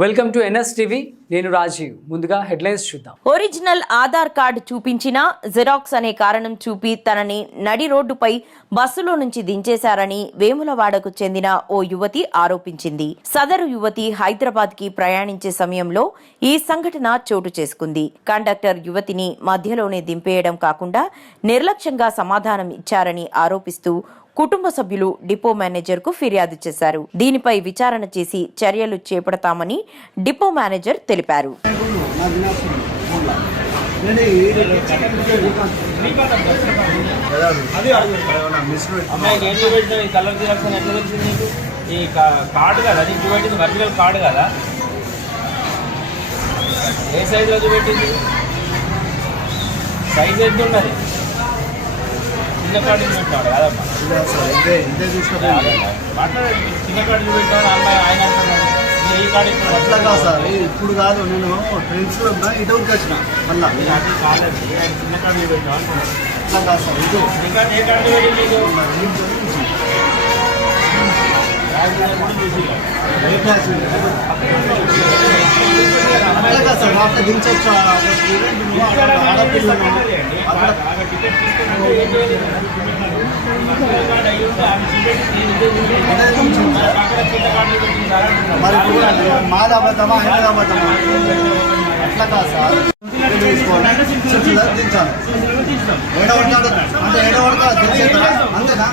Welcome to NS TV నేను రాజీవ్. ముందుగా headlines చూద్దాం. ఒరిజినల్ ఆధార్ కార్డు చూపించిన జిరాక్స్ అనే కారణం చూపి తనని నడి రోడ్డుపై బస్సులో నుంచి దించేశారని వేములవాడకు చెందిన ఓ యువతి ఆరోపించింది. సదరు యువతి హైదరాబాద్కి ప్రయాణించే సమయంలో ఈ సంఘటన చోటు చేసుకుంది. కండక్టర్ యువతిని మధ్యలోనే దింపేయడం కాకుండా నిర్లక్ష్యంగా సమాధానం ఇచ్చారని ఆరోపిస్తూ కుటుంబ సభ్యులు డిపో మేనేజర్కు ఫిర్యాదు చేశారు. దీనిపై విచారణ చేసి చర్యలు చేపడతామని డిపో మేనేజర్ తెలిపారు. ఈ కార్డు కదా చూపెట్టింది? కార్డు కదా ఏ సైజులో చూపెట్టింది? సైజ్ ఎంత ఉన్నది? చిన్న కార్డు చూపెట్టినాడు కదమ్మా. మాట్లాడండి. చిన్న కార్డు చూపెట్టినాడు అమ్మాయి ఆయన అంటున్నాడు. "మీరు ఈ కార్డు ఇప్పుడు అట్లా కాదు సార్ ఇప్పుడు కాదు నేను ట్రైన్స్లో ఉన్నా ఇటువరికి వచ్చిన మళ్ళా. చిన్న కార్డు అట్లా కాదు సార్ ఇటు ఇంకా ఏ కార్డు చూపెట్టింది నీకు రాజకీయాలు కూడా చూసి ఏ క్లాస్ ఉంది? అట్లా కాదు సార్ దించొచ్చు ఆ మరి మాది అబద్ధమా ఆయన అబద్ధమా అట్లా కాదు సార్ దించాలి ఏడవడతాడు అంటే ఏడవడతా దించేదా అంతేనా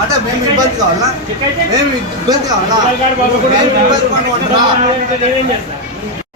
అంటే మేము ఇబ్బంది కావాలా మేము ఇబ్బంది కావాలా మేము ఇబ్బంది పడమంటారా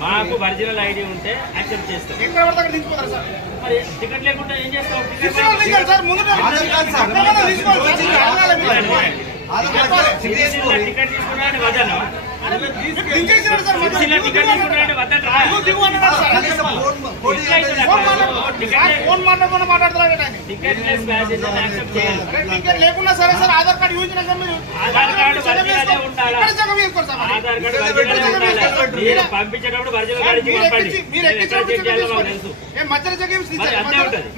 మాకు ఒరిజినల్ ఐడి ఉంటే యాక్సెప్ట్ చేస్తాం. మరి టికెట్ లేకుండా ఏం చేస్తాం టికెట్ కార్డు సార్. టికెట్ తీసుకున్నాడు వదను. లేకున్నా సరే సార్ ఆధార్ కార్డు యూజ్ పంపించేటప్పుడు మధ్యలో జగం.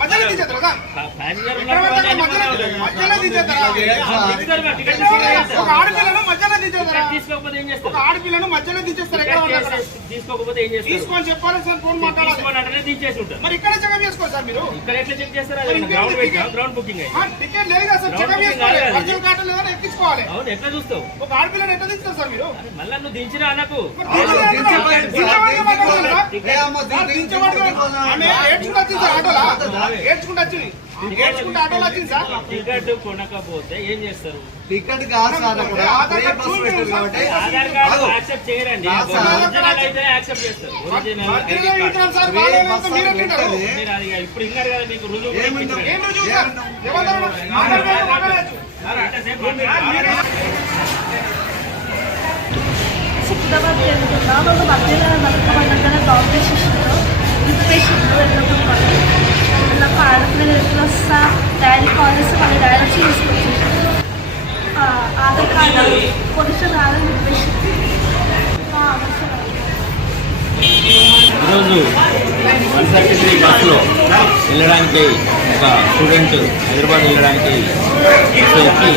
మధ్యలో ఉన్నప్పుడు మధ్యలో ఆడపిల్లను టికెట్ తీసుకోకపోతే ఏం ఒక చేస్తారు ఆడపిల్లను మధ్యలో తీసేస్తారు తీసుకోకపోతే ఏం చేస్తారు? తీసుకొని చెప్పాలి సార్? ఫోన్ మాట్లాడాలి. తీసేసి ఉంటారు. మరి ఇక్కడ జగం చేసుకోరు సార్ మీరు? ఇక్కడ ఎట్లా చెక్ చేస్తారు? గ్రౌండ్ గ్రౌండ్ బుకింగ్ టికెట్ లేదు సార్? Booking చేసుకోవాలి. కార్డు లేదని ఎక్కించుకోవాలి. అవును ఎట్లా చూస్తావు? ఒక ఆడపిల్లని ఎట్లా తీస్తారు సార్ మీరు? మళ్ళా నువ్వు దించినా అనకు టికెట్ కొనకపోతే ఏం చేస్తారు? టికెట్ కాదు సార్ ఆధార్ కార్డు. యాక్సెప్ట్ చేయరండి. ఒరిజినల్ అయితే యాక్సెప్ట్ చేస్తారు. ఒరిజినల్ ఇప్పుడు ఇంకా కదా మీకు రుజువు కూడా శుక్రవారం వెళ్తున్నాం ఒక మధ్యలో నడకబడ్డాక డాక్టర్ చేసిండ్రు ఇన్పేషెంట్ వెళ్ళకుండా నాకు ఆడపిల్లలు ఎట్లా వస్తా? డాడీ కాల్ చేస్తే వాళ్ళ డాడీ వచ్చి తీసుకొచ్చేసారు ఆధార్ కార్డు పొజిషన్ రాదని ఈరోజు వన్ థర్టీ త్రీ బస్సులో వెళ్ళడానికి ఒక స్టూడెంట్ హైదరాబాద్ వెళ్ళడానికి బస్సు ఎక్కి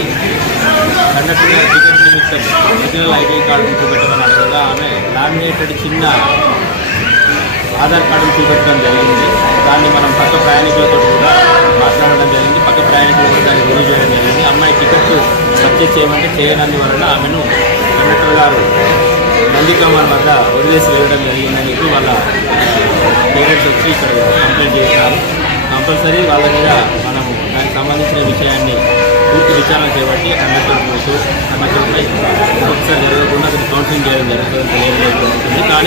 కండక్టర్ టికెట్ నిమిత్తం ఒరిజినల్ ఐడి కార్డు చూపెట్టమని అడగగా ఆమె లామినేటెడ్ చిన్న ఆధార్ కార్డు చూపెట్టడం జరిగింది. దాన్ని మనం పక్క ప్రయాణికులతో కూడా మాట్లాడడం జరిగింది. పక్క ప్రయాణికులు కూడా దాన్ని రుజువు చేయడం జరిగింది. అమ్మాయి టికెట్ పర్చేజ్ చేయమంటే చేయనందువలన ఆమెను కండక్టర్ గారు నందికామన్ వద్ద వదిలేసి వెళ్ళడం జరిగిందని చెప్పి వాళ్ళ పేరెంట్స్ వచ్చి ఇక్కడ కంప్లైంట్ చేశారు. కంపల్సరీ వాళ్ళ మీద మనము దానికి సంబంధించిన విచారణ చేపట్టి కండక్టర్ పోతూ కండక్టర్పై ఒకసారి జరగకుండా అతను కౌన్సిలింగ్ చేయడం జరుగుతుంది తెలియజేయడం జరుగుతుంది కానీ